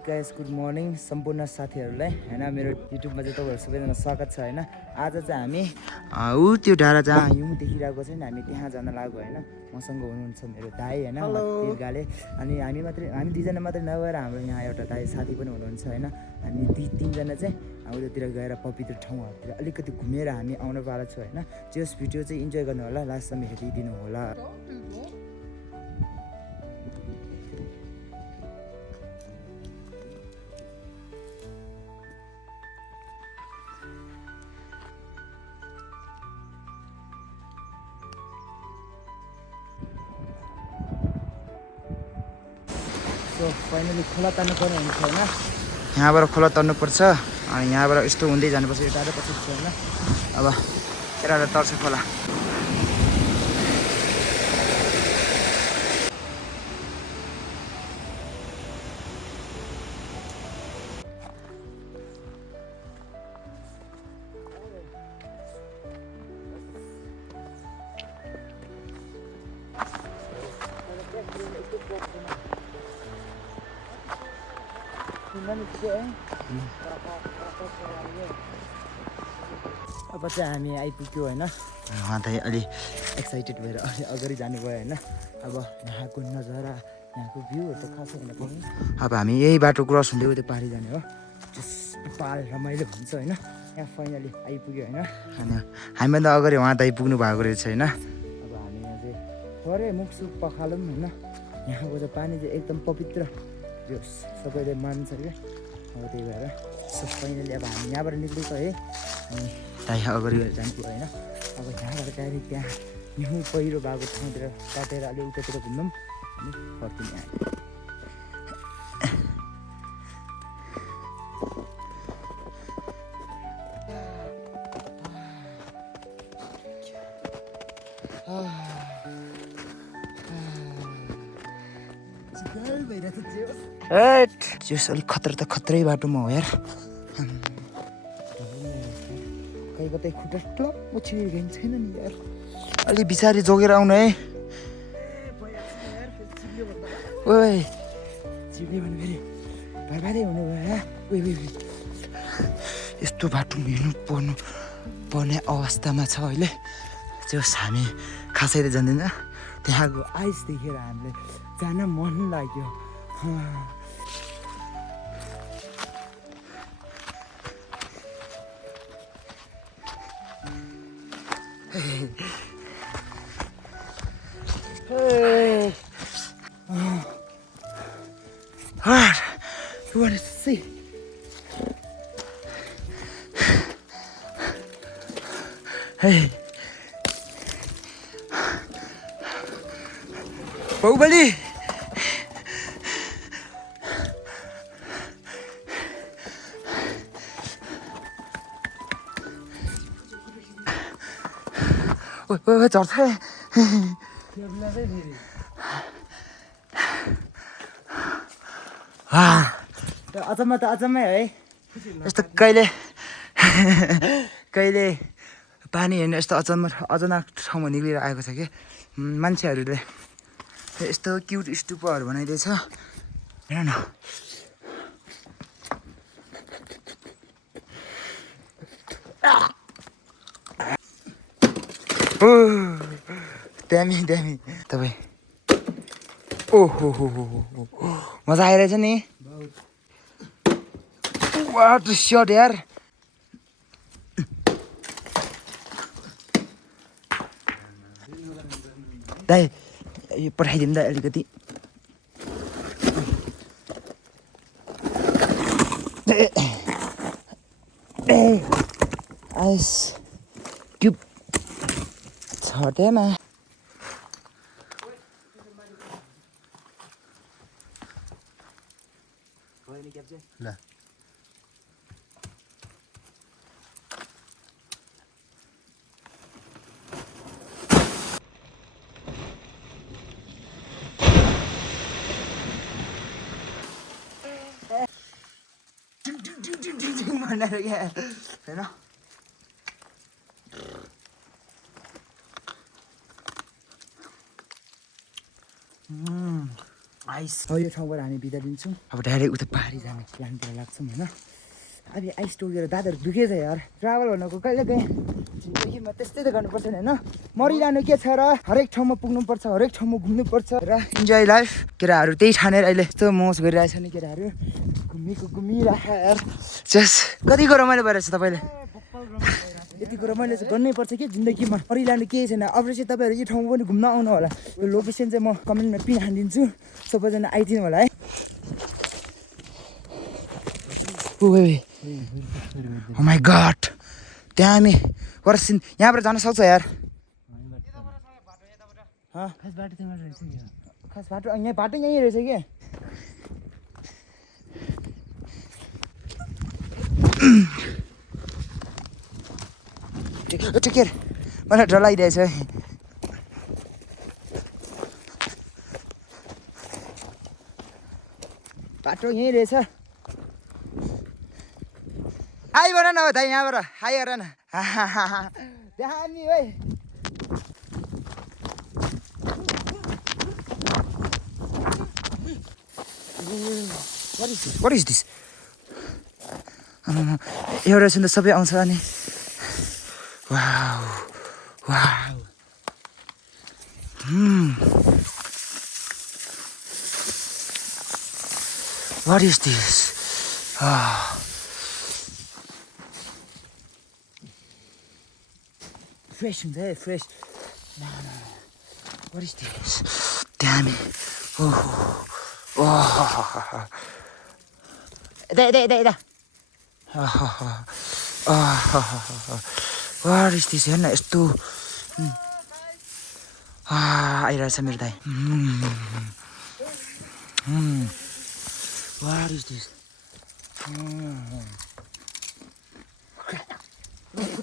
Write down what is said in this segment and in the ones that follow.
Guys good morning सम्पूर्ण साथीहरूलाई हैन मेरो युट्युबमा चाहिँ तपाईँहरू सबैजना स्वागत छ हैन आज चाहिँ हामी ऊ त्यो डाँडा जहाँ हिउँ देखिरहेको छ नि हामी त्यहाँ जान लाग्यो हैन मसँग हुनुहुन्छ मेरो दाइ हैन तिर्गाले अनि हामी दुईजना मात्रै नगएर हाम्रो यहाँ एउटा दाइ साथी पनि हुनुहुन्छ हैन हामी तीनजना चाहिँ उयोतिर गएर पवित्र ठाउँहरूतिर अलिकति घुमेर हामी आउन पाएको छु हैन त्यस भिडियो चाहिँ इन्जोय गर्नु होला लास्टसम्म हेरिदिनु होला सो फाइनली खोला तर्नु पर्ने हुन्छ होइन यहाँबाट खोला तर्नुपर्छ अनि यहाँबाट यस्तो हुँदै जानुपर्छ यो टाढो पछि होइन अब यताबाट तर्छ खोला अब चाहिँ हामी आइपुग्यो होइन उहाँ त अलि एक्साइटेड भएर अलि अगाडि जानुभयो होइन अब यहाँको नजारा यहाँको भ्यूहरू त खासै हुन पर्ने अब हामी यही बाटो क्रस हुँदै उतै पारि जाने हो पाल रमाइलो हुन्छ होइन यहाँ फाइनली आइपुग्यो होइन अनि हामीभन्दा अगाडि उहाँ त आइपुग्नु भएको रहेछ होइन अब हामी यहाँ चाहिँ थोरै मुखसुख पखालौँ होइन यहाँको चाहिँ पानी चाहिँ एकदम पवित्र यो सबैले मान्छ क्या अब त्यही भएर फाइनली अब हामी यहाँबाट निक्लेको है अनि दाइ अगाडि जान्छु होइन अब यहाँबाट डाइरेक्ट त्यहाँ हिउँ पहिरो भएको ठाउँतिर काटेर अलि उतातिर घुम्छौँ अनि फर्किने आयो अलिक खतरा त खत्रै बाटोमा हो यार कहीँ कतै खुट्टा टप्प छिरिरहेको छैन नि यार अलि बिचारी जोगेर आउनु है ओइ चिप्ने भने फेरि भाइ हुने भयो यस्तो बाटोमा हिँड्नु पर्ने अवस्थामा छ अहिले त्यो हामी खासै त जान्दैन त्यहाँको आइस देखेर हामीले जान मन लाग्यो Hey. Hard. You want to see? Hey. Bahubali. 왜 저렇게 अचम्मै है यस्तो कहिले पानी हेर्ने यस्तो अचानक ठाउँमा निक्लिएर आएको छ कि मान्छेहरूले यस्तो क्युट स्टुपहरू बनाइदिएछ हेर न दामी तपाईँ ओहो मजा आइरहेछ नि वाट स्योट यार दाइ यो पठाइदिउँ दाइ अलिकति आइस क्युब छटेमा ल भनेर क्या हैन आइस यो ठाउँबाट हामी बिदा दिन्छौँ अब डाइरेक्ट उता पारी जाने प्लानतिर लाग्छौँ होइन अब आइस टोकेर दादाहरू दुखेछ यार ट्राभल भनेको कहिले काहीँ जिन्दगीमा त्यस्तै त गर्नुपर्छ नि होइन मरिरहनु के छ र हरेक ठाउँमा पुग्नुपर्छ हरेक ठाउँमा घुम्नुपर्छ र इन्जोय लाइफ केटाहरू त्यही ठानेर अहिले यस्तो मौज गरिरहेछ नि केटाहरू घुमिराख यार जस कतिको रमाइलो भइरहेछ तपाईँले यतिको रमाइलो चाहिँ गर्नै पर्छ कि जिन्दगीमा मरिरहनु केही छैन अब चाहिँ तपाईँहरू यो ठाउँमा पनि घुम्न आउनु होला यो लोकेसन चाहिँ म कमेन्टमा पिन हालिदिन्छु सबैजना आइदिनु होला है Oh my god त्यहाँ हामी वर्षिन यहाँबाट जान सक्छ यार खास बाटो यहाँ बाटो यहीँ रहेछ कि ठिकै मलाई डर लागिरहेछ है बाटो यहीँ रहेछ हाई भन न हो दाइ यहाँबाट हाई गर न त्यहाँ नि है What is this? एउटा सुन्दा सबै आउँछ अनि wow wow What is this? Fresh हुन्छ है fresh. What is this? Damn it. Da. What is this? हेर्न यस्तो आइरहेछ मेरो दाइ What is this?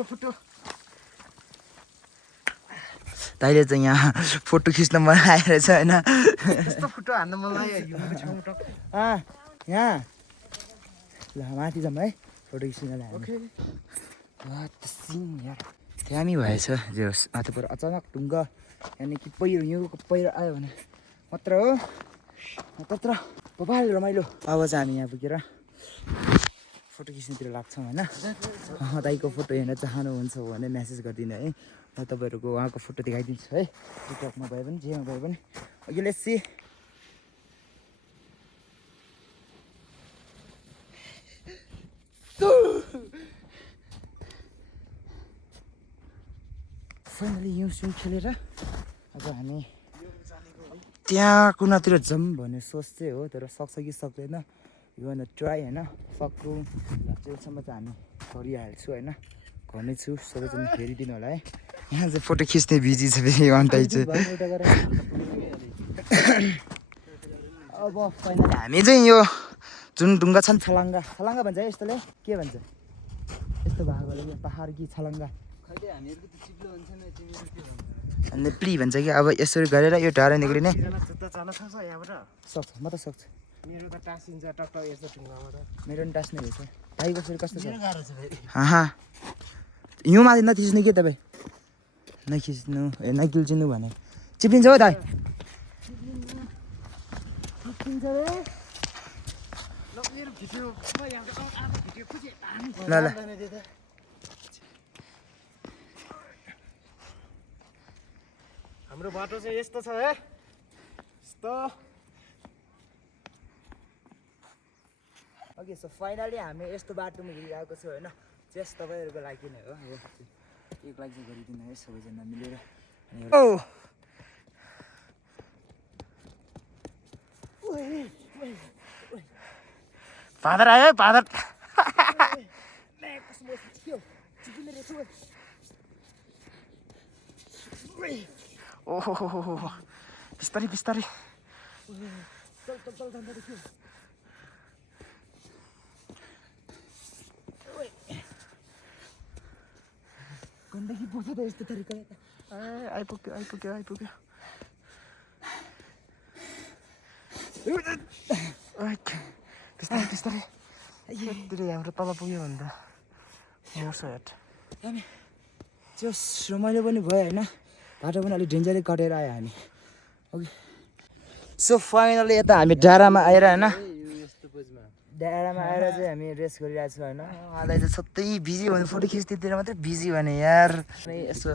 फोटो दाइले चाहिँ यहाँ फोटो खिच्न मन आइरहेछ होइन यस्तो फोटो हान्न मन लाग्यो यहाँ ल माथि जाउँ है फोटो खिच्न यार त्यहाँ भएछ जे होस् माथिबाट अचानक ढुङ्गा यानि कि पहिरो आयो भने मात्र हो त्यत्र बबाल रमाइलो अब चाहिँ हामी यहाँ पुगेर फोटो खिच्नेतिर लाग्छौँ होइन दाइको फोटो हेर्न चाहनुहुन्छ भने मेसेज गरिदिनु है म तपाईँहरूको उहाँको फोटो देखाइदिन्छु है टिकटकमा भए पनि जेमा भए पनि अघि लेट्सी फाइनली यो स्विम खेलेर अब हामी त्यहाँ कुनातिर जाउँ भन्ने सोच चाहिँ हो तर सक्छ कि सक्दैन यो भने ट्राई होइन सक्नु जेलसम्म चाहिँ हामी गरिहाल्छु होइन गर्नै छु सबैजना हेरिदिनु होला है यहाँ चाहिँ फोटो खिच्ने बिजी छ फेरि वान टाइम चाहिँ अब फाइनली हामी चाहिँ यो जुन ढुङ्गा छन् छलाङ्गा भन्छ है यस्तोले के भन्छ यस्तो भएकोले कि पहाड कि छलाङ्गा अनि प्ली भन्छ कि अब यसरी गरेर यो टाढा निक्लिने सक्छ म त सक्छु मेरो त टासिन्छ टक्क यस्तो ढुङ्गाबाट मेरो पनि टास्ने रहेछ भाइको फेरि कस्तो छ हिउँ माथि नथिच्नु के तपाईँ नखिच्नु नगिल्चिनु भने चिप्लिन्छ हो दाइ ल हाम्रो बाटो चाहिँ यस्तो छ है यस्तो ओके सो फाइनली हामी यस्तो बाटोमा हिँडिरहेको छु होइन जस्ट तपाईँहरूको लागि नै हो एक लागि चाहिँ गरिदिनु है सबैजना मिलेर फादर आयो फादर ओहो बिस्तारै बिस्तारै गन्दगी बोल्छ त यस्तो तरिकाले त आइपुग्यो बिस्तारै हाम्रो तल पुग्यो भने त मर्छ हेट जस रमाइलो पनि भयो होइन बाटो पनि अलिक डेन्जरै कटेर आयो हामी ओके सो फाइनली यता हामी डाँडामा आएर होइन यस्तो पोजमा डाँडामा आएर चाहिँ हामी रेस्ट गरिरहेको छौँ होइन उहाँलाई चाहिँ सधैँ बिजी भने फोटो खिच्दैतिर मात्रै बिजी भने यार यसो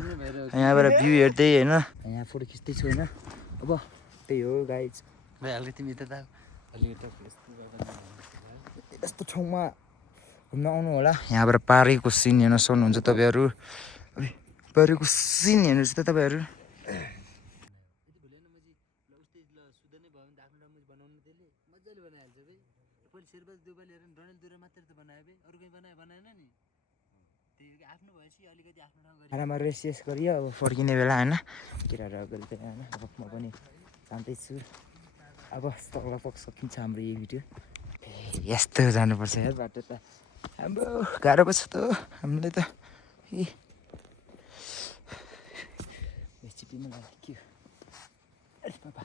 यहाँबाट भ्यू हेर्दै होइन यहाँ फोटो खिच्दैछु होइन अब त्यही हो गाइज भइहाल्यो तिमी त यस्तो ठाउँमा घुम्न आउनु होला यहाँबाट पारीको सिन हेर्न सक्नुहुन्छ तपाईँहरू पारीको सिन हेर्नुहोस् त तपाईँहरू खानामा रेस्ट गरियो अब फर्किने बेला होइन केटाहरू अगाडि त होइन अब म पनि जाँदैछु अब लगभग सकिन्छ हाम्रो यो भिडियो यस्तो जानुपर्छ यार बाटो त हाम्रो गाह्रो पो छ त हामीलाई त चिपिनु लाग्यो के अरे बाबा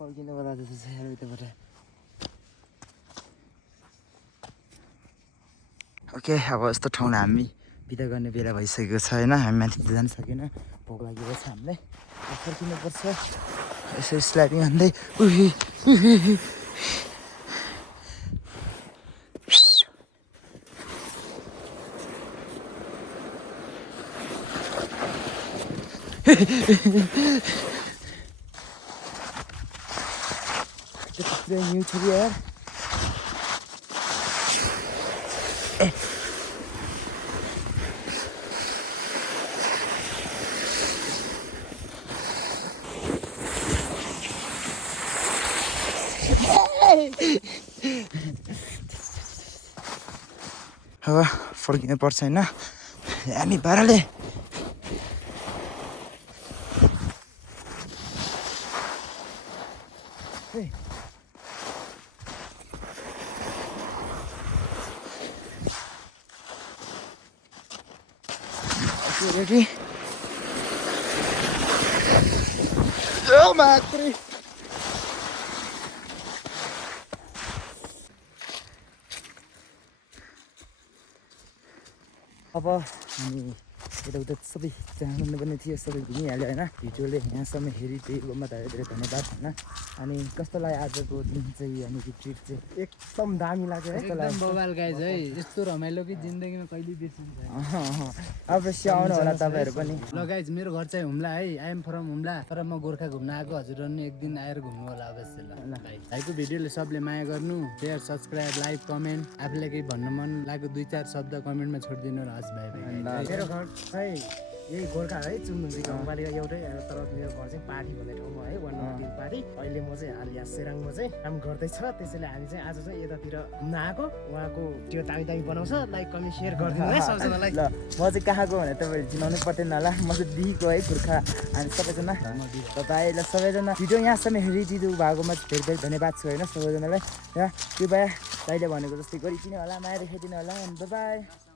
फर्किनु बेला जस्तो छ यार उताबाट ओके अब यस्तो ठाउँलाई हामी बिदा गर्ने बेला भइसकेको छ होइन हामी माथि त जान सकेन भोक लागेको छ हामीलाई फर्किनुपर्छ यसो स्लाइडिङ हान्दै न्यू छ यार अब फर्किनु पर्छ होइन हामी पाराले ready? Oh my God! अब हामी यताउता सबै जानु पनि थियो सबै घुमिहाल्यो होइन भिडियोले यहाँसम्म हेरिदिएकोमा धेरै धेरै धन्यवाद होइन अनि कस्तो लाग्यो आजको दिन चाहिँ यहाँनिर ट्रिप चाहिँ एकदम दामी लाग्यो है एकदम बवाल गाइज है यस्तो रमाइलो कि जिन्दगीमा कहिले बिर्सिन्छ अवश्य आउनु होला तपाईँहरू पनि ल गाइज मेरो घर चाहिँ हुम्ला है आई एम फ्रम हुम्ला तर म गोर्खा घुम्न आएको हजुरहरू नि एक दिन आएर घुम्नु होला अवश्य ल भाइको भिडियोले सबले माया गर्नु सेयर सब्सक्राइब लाइक कमेन्ट आफूलाई केही भन्न मन लागेको 2-4 शब्द कमेन्टमा छोडिदिनु र हस् भाइ मेरो घर चाहिँ यही गोर्खा है चुम्नुदी गाउँपालिका एउटै तर मेरो घर चाहिँ पार्टी भन्ने ठाउँमा है 1 नम्बर 3 पार्टी अहिले म चाहिँ हाल यहाँ सेराङमा चाहिँ काम गर्दैछ त्यसैले हामी चाहिँ आज चाहिँ यतातिर घुम्न आएको उहाँको त्यो दामी दामी बनाउँछ लाइक कमेन्ट सेयर गरिदिनु है सबैजनालाई ल म चाहिँ कहाँको भने तपाईँहरू चिनाउनु पर्दैन होला म चाहिँ दिएको है गोर्खा अनि सबैजना तपाईँलाई सबैजना भिडियो यहाँसम्म हेरिदिनु भएकोमा धेरै धेरै धन्यवाद छ होइन सबैजनालाई र कृपया दाइले भनेको जस्तै गरिदिनु होला माया देखाइदिनु होला बाई